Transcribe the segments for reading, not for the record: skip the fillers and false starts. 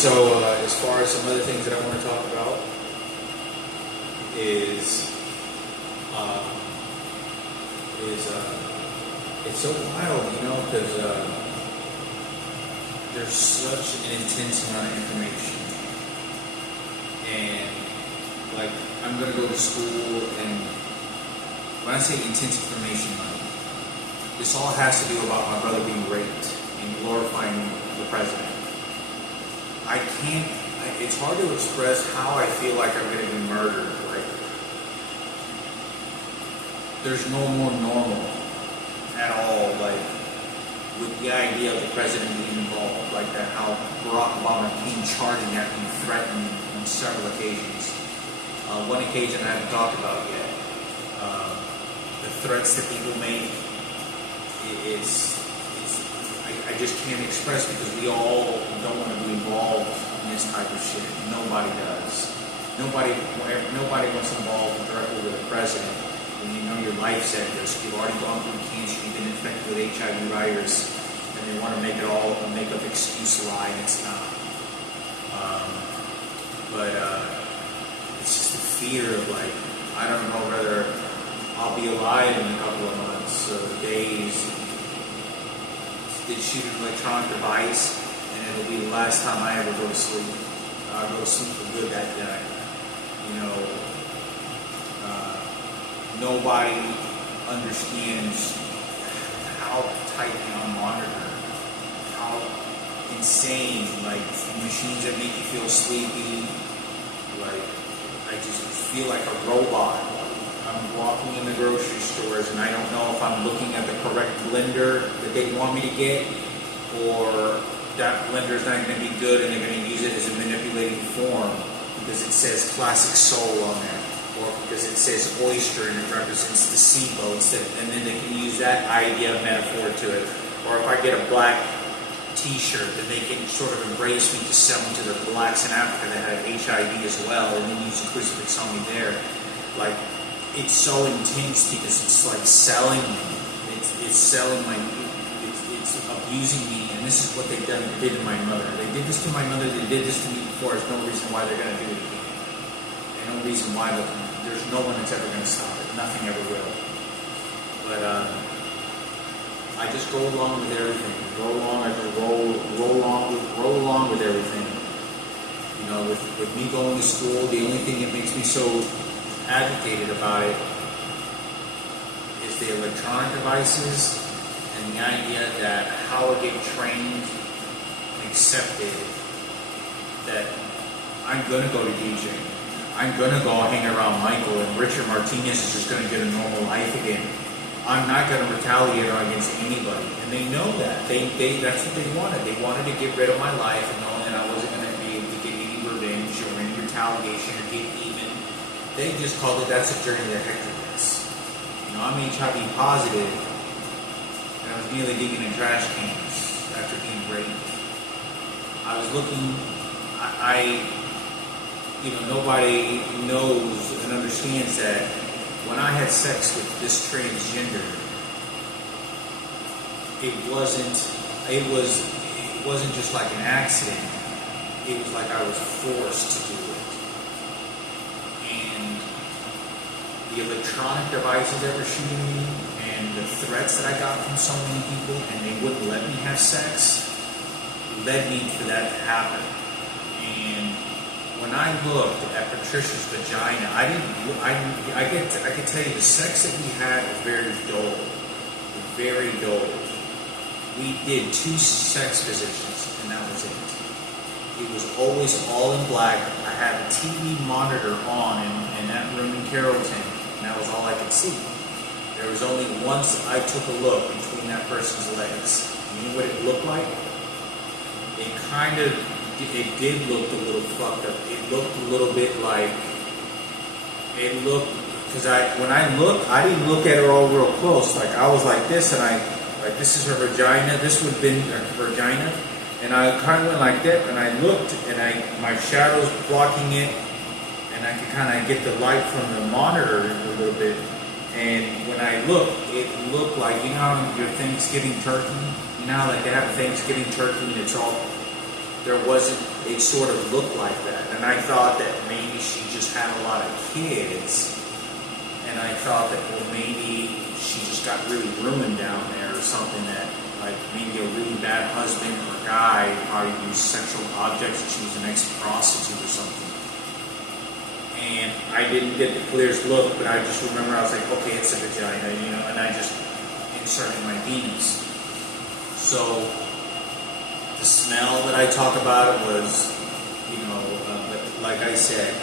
So, as far as some other things that I want to talk about is it's so wild, because there's such an intense amount of information, and like I'm gonna go to school, and when I say intense information, like this all has to do about my brother being raped and glorifying the president. It's hard to express how I feel like I'm going to be murdered. Like, there's no more normal at all, like, with the idea of the president being involved, like that, how Barack Obama came charging at me, threatened on several occasions. One occasion I haven't talked about yet. The threats that people make, I just can't express because we all don't want to be involved in this type of shit. Nobody does. Nobody wants involved directly with the president when you know your life's at risk. You've already gone through cancer, you've been infected with HIV virus, and they want to make it all a make-up excuse lie, and it's not. But it's just the fear of, like, I don't know whether I'll be alive in a couple of months or days. They shoot an electronic device, and it'll be the last time I ever go to sleep. I'll go to sleep for good that night. Nobody understands how tightly I'm monitored, how insane, like machines that make you feel sleepy, like I just feel like a robot. I'm walking in the grocery stores and I don't know if I'm looking at the correct blender that they want me to get, or that blender is not going to be good and they're going to use it as a manipulating form because it says classic soul on there, or because it says oyster and it represents the sea boats, and then they can use that idea of metaphor to it. Or if I get a black t-shirt, then they can sort of embrace me to sell me to the blacks in Africa that have HIV as well, and then use a crucifix on me there. Like, it's so intense because it's like selling me. It's selling my. It's abusing me, and this is what they did to my mother. They did this to my mother. They did this to me before. There's no reason why they're going to do it again. There's no reason why. There's no one that's ever going to stop it. Nothing ever will. But I just go along with everything. Go along. I just roll along with everything. With me going to school, the only thing that makes me so agitated about it is the electronic devices and the idea that how I get trained and accepted that I'm going to go to DJing. I'm going to go hang around Michael, and Richard Martinez is just going to get a normal life again. I'm not going to retaliate against anybody, and they know that. That's what they wanted. They wanted to get rid of my life and knowing that I wasn't going to be able to get any revenge or any retaliation or get even. They just called it, that's a journey to hecticness. I'm HIV positive, and I was nearly digging in trash cans after being raped. I was looking, nobody knows and understands that when I had sex with this transgender, it wasn't just like an accident. It was like I was forced to do it. And the electronic devices that were shooting me and the threats that I got from so many people, and they wouldn't let me have sex, led me for that to happen. And when I looked at Patricia's vagina, I could tell you the sex that we had was very dull. Very dull. We did 2 sex positions, and that was it. It was always all in black. I had a TV monitor on in that room in Carrollton, and that was all I could see. There was only once I took a look between that person's legs. You know what it looked like? It did look a little fucked up. It looked a little bit like, because when I looked, I didn't look at her all real close. Like, I was like this, and this is her vagina. This would have been her vagina. And I kind of went like that, and I looked, and my shadow's blocking it, and I could kind of get the light from the monitor a little bit. And when I looked, it looked like, your Thanksgiving turkey? Like they have a Thanksgiving turkey, and it's all it sort of looked like that. And I thought that maybe she just had a lot of kids. And I thought that, well, maybe she just got really ruined down there or something, that like maybe a really bad husband or guy probably used sexual objects and she was an ex-prostitute or something. And I didn't get the clearest look, but I just remember I was like, okay, it's a vagina, you know, and I just inserted my penis. So the smell that I talk about was, you know, like I said,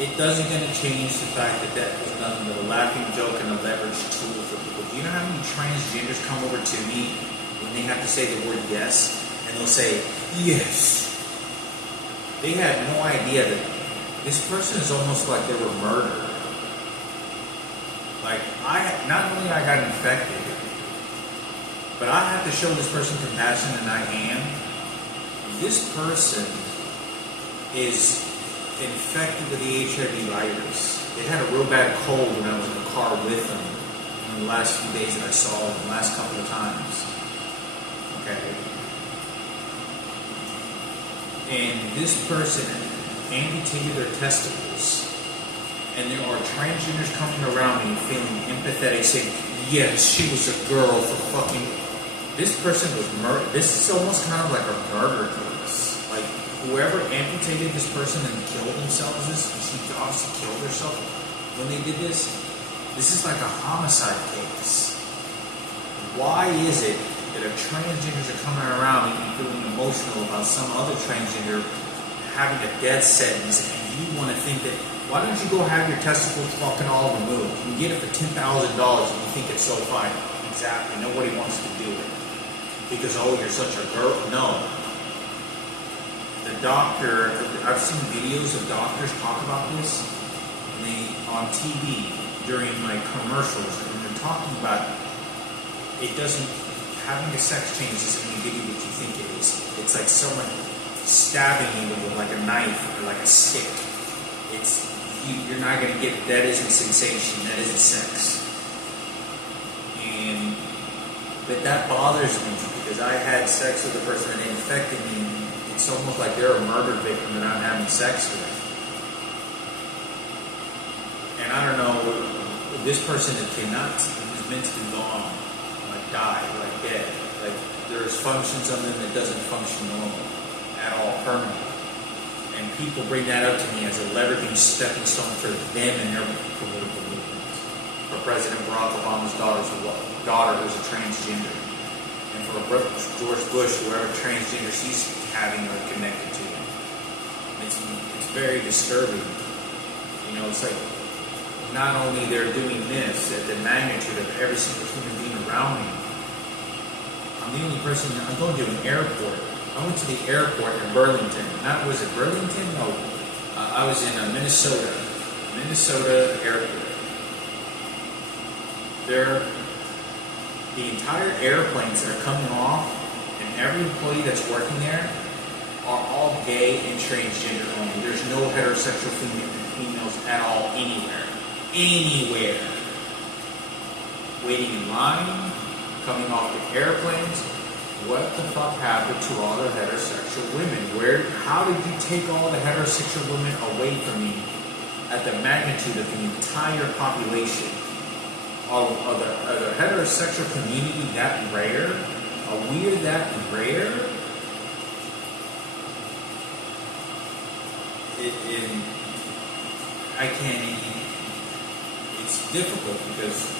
it doesn't going to change the fact that that was nothing but a laughing joke and a leverage tool for people. Do you know how many transgenders come over to me when they have to say the word yes, and they'll say, yes. They had no idea that this person is almost like they were murdered. Like, not only I got infected, but I have to show this person compassion, and I am. This person is infected with the HIV virus. They had a real bad cold when I was in the car with them in the last few days that I saw them, the last couple of times. Okay? And this person amputated their testicles. And there are transgenders coming around me feeling empathetic, saying, yes, she was a girl for fucking... This person was murdered. This is almost kind of like a murder case. Like, whoever amputated this person and killed themselves, she obviously killed herself when they did this. This is like a homicide case. Why is it that if transgenders are coming around and feeling emotional about some other transgender having a death sentence, and you want to think that, why don't you go have your testicles fucking all removed? You can get it for $10,000 and you think it's so fine. Exactly. Nobody wants to do it. Because, oh, you're such a girl. No. The doctor, I've seen videos of doctors talk about this on TV during like commercials, and they're talking about it doesn't, having a sex change isn't going to give you what you think it is. It's like someone stabbing you with like a knife or like a stick. You're not going to get, that isn't sensation, that isn't sex. But that bothers me because I had sex with a person that infected me. It's almost like they're a murder victim that I'm having sex with. And I don't know, this person that cannot, is meant to be gone, like die, like dead. Like there's functions of them that doesn't function normal at all, permanently. And people bring that up to me as a leveraging stepping stone for them and their political movement. For President Barack Obama's daughter who's a transgender. And for George Bush, whoever transgender she's having or connected to. It's very disturbing. You know, it's like not only they're doing this at the magnitude of every single human being around me. I'm the only person, I'm going to an airport. I went to the airport in Burlington. Was it Burlington? No. I was in Minnesota. Minnesota airport. The entire airplanes that are coming off, and every employee that's working there are all gay and transgender only. There's no heterosexual females at all anywhere. Anywhere. Waiting in line, coming off the airplanes. What the fuck happened to all the heterosexual women? How did you take all the heterosexual women away from me at the magnitude of the entire population? Are the heterosexual community that rare? Are we that rare? I can't. It's difficult because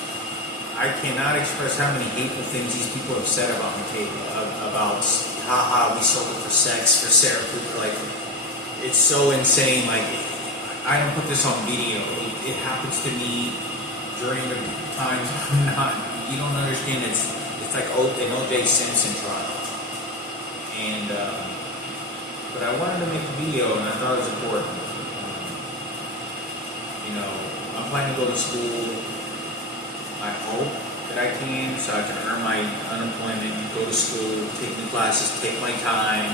I cannot express how many hateful things these people have said about me, about haha, we sold it for sex, for Sarah Cooper. Like, it's so insane. Like, I don't put this on video. It happens to me during the times I'm not. You don't understand. It's like an O.J. Simpson trial. And but I wanted to make a video, and I thought it was important. You know, I'm planning to go to school. I hope that I can, so I can earn my unemployment, go to school, take the classes, take my time.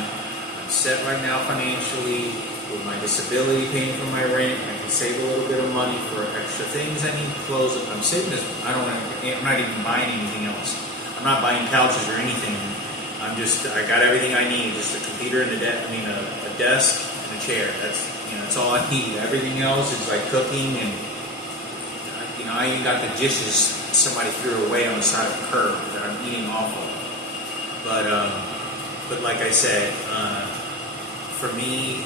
I'm set right now financially with my disability, paying for my rent. I can save a little bit of money for extra things I need, clothes. I'm saving this. I'm not even buying anything else. I'm not buying couches or anything. I got everything I need. Just a computer and a desk and a chair. That's all I need. Everything else is like cooking and, I even got the dishes somebody threw away on the side of the curb that I'm eating off of. But like I said, for me,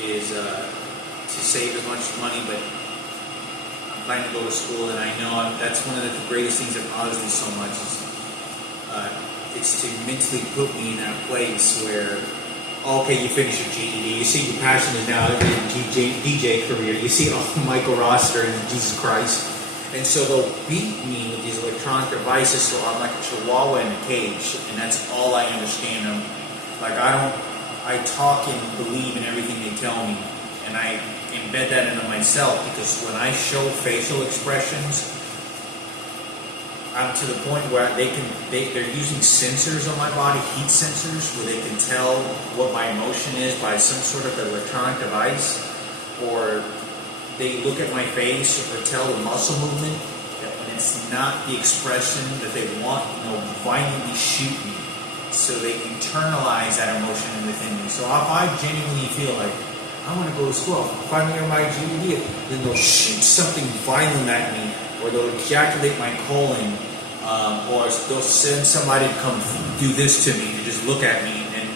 is to save as much money, but I'm planning to go to school, and I know that's one of the greatest things that bothers me so much is it's to mentally put me in that place where, okay, you finish your GED, you see your passion is now in DJ career, you see Michael Rossiter and Jesus Christ, and so they'll beat me with these electronic devices so I'm like a chihuahua in a cage, and that's all I understand. I talk and believe in everything they tell me, and I embed that into myself, because when I show facial expressions, I'm to the point where they're using sensors on my body, heat sensors, where they can tell what my emotion is by some sort of electronic device, or they look at my face or tell the muscle movement, and it's not the expression that they want, violently shoot me. So they internalize that emotion within me. So if I genuinely feel like I want to go to school, if I'm near my GED, then they'll shoot something violent at me, or they'll ejaculate my colon, or they'll send somebody to come do this to me, to just look at me and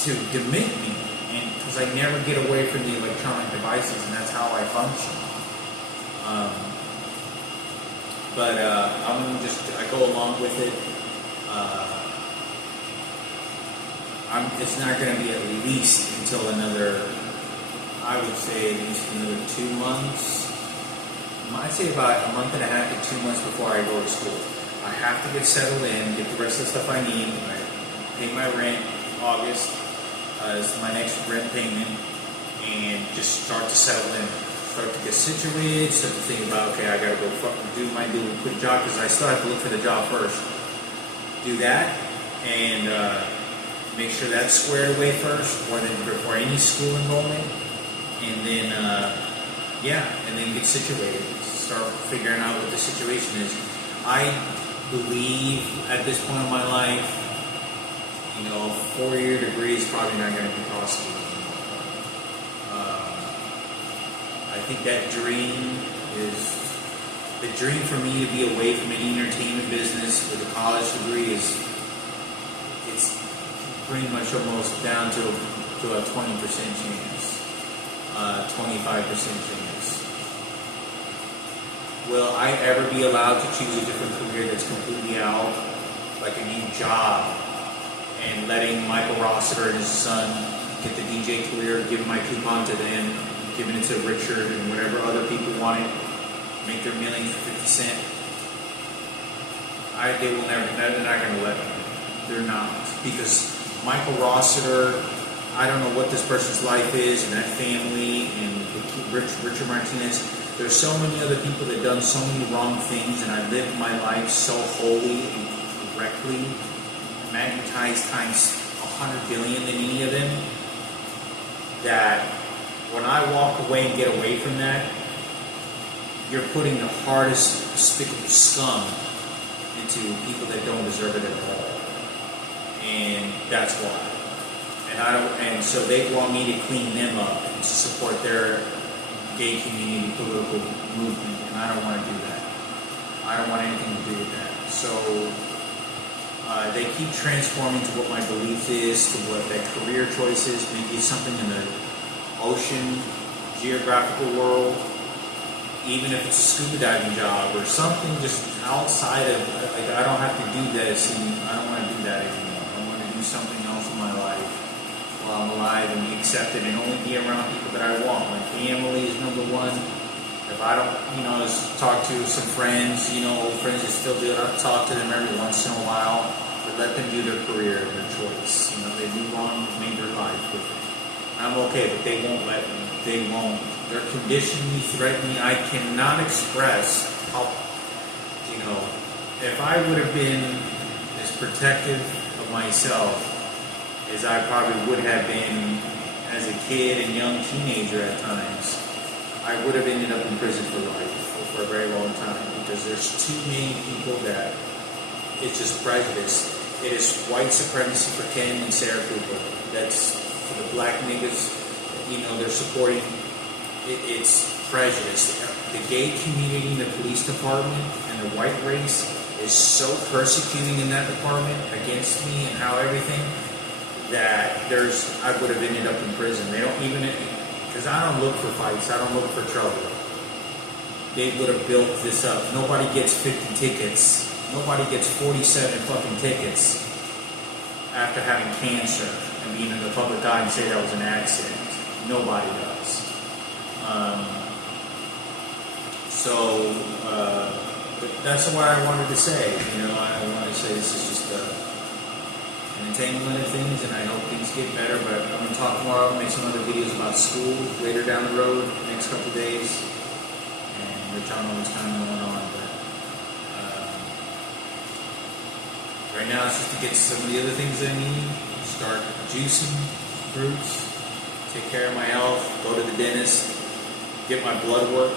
to demean me, and because I never get away from the electronic devices, and that's how I function. I go along with it. It's not going to be at least until I would say at least another 2 months. I'd say about a month and a half to 2 months before I go to school. I have to get settled in, get the rest of the stuff I need. I pay my rent August. It's my next rent payment, and just start to settle in. Start to get situated, start to think about, okay, I gotta go do my quick job, because I still have to look for the job first. Do that, and make sure that's squared away first, before any school enrollment, and then get situated. Start figuring out what the situation is. I believe at this point in my life, a 4-year degree is probably not going to be possible anymore. I think that the dream for me to be away from any entertainment business with a college degree it's pretty much almost down to a 20% chance, 25% chance. Will I ever be allowed to choose a different career that's completely out, like a new job, and letting Michael Rossiter and his son get the DJ career, give my coupon to them, giving it to Richard and whatever other people want it, make their millions for 50 cents? They will never, they're not going to let me. They're not. Because Michael Rossiter, I don't know what this person's life is, and that family, and Richard Martinez. There's so many other people that have done so many wrong things, and I lived my life so holy and correctly, magnetized times 100 billion than any of them, that when I walk away and get away from that, you're putting the hardest, despicable scum into people that don't deserve it at all. And that's why. And so they want me to clean them up and to support their gay community political movement, and I don't want to do that. I don't want anything to do with that. So they keep transforming to what my belief is, to what their career choice is, maybe something in the ocean, geographical world, even if it's a scuba diving job or something just outside of, I don't have to do this, and I don't want to do that anymore. I want to do something else in my life while I'm alive and be accepted and only be around people that I want. My family is number one. If I don't, talk to some friends, old friends that still do it, I'll talk to them every once in a while, but let them do their career, their choice. They move on, made their life with it. I'm okay, but they won't let me. They won't. They're conditioning me, threatening me. I cannot express how, if I would have been as protective of myself as I probably would have been as a kid and young teenager at times, I would have ended up in prison for life for a very long time, because there's too many people that it's just prejudice. It is white supremacy for Ken and Sarah Cooper. That's for the black niggas. They're supporting. It's prejudice. The gay community in the police department and the white race is so persecuting in that department against me and how everything that I would have ended up in prison. They don't even, because I don't look for fights. I don't look for trouble. They would have built this up. Nobody gets 50 tickets. Nobody gets 47 fucking tickets after having cancer and being in the public eye and say that was an accident. Nobody does. But that's what I wanted to say. I wanted to say this is just an entanglement of things, and I hope things get better. But I'm going to talk tomorrow, make some other videos about school later down the road, next couple of days, and let y'all know what's kind of going on. But right now, it's just to get some of the other things I need. Start juicing fruits, take care of my health, go to the dentist, get my blood work.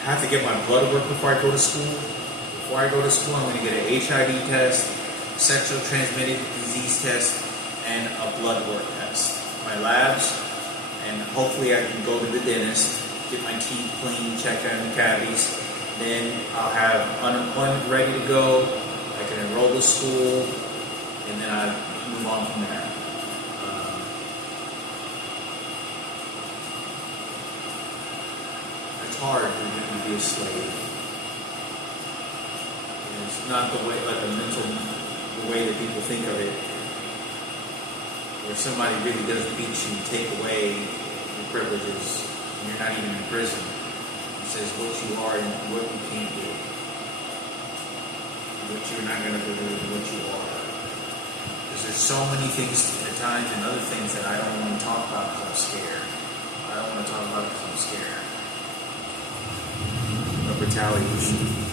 I have to get my blood work before I go to school. Before I go to school, I'm going to get an HIV test, sexual transmitted disease test, and a blood work test. My labs, and hopefully I can go to the dentist, get my teeth clean, check out the cavities. Then I'll have unemployment ready to go. I can enroll to school, and then I move on from there. It's hard to be a slave. It's not the way, like the way that people think of it, where somebody really does beat you, take away your privileges, and you're not even in prison. It says what you are and what you can't do, what you're not going to do, and what you are. Because there's so many things at times and other things that I don't want to talk about because I'm scared. I don't want to talk about it because I'm scared of retaliation.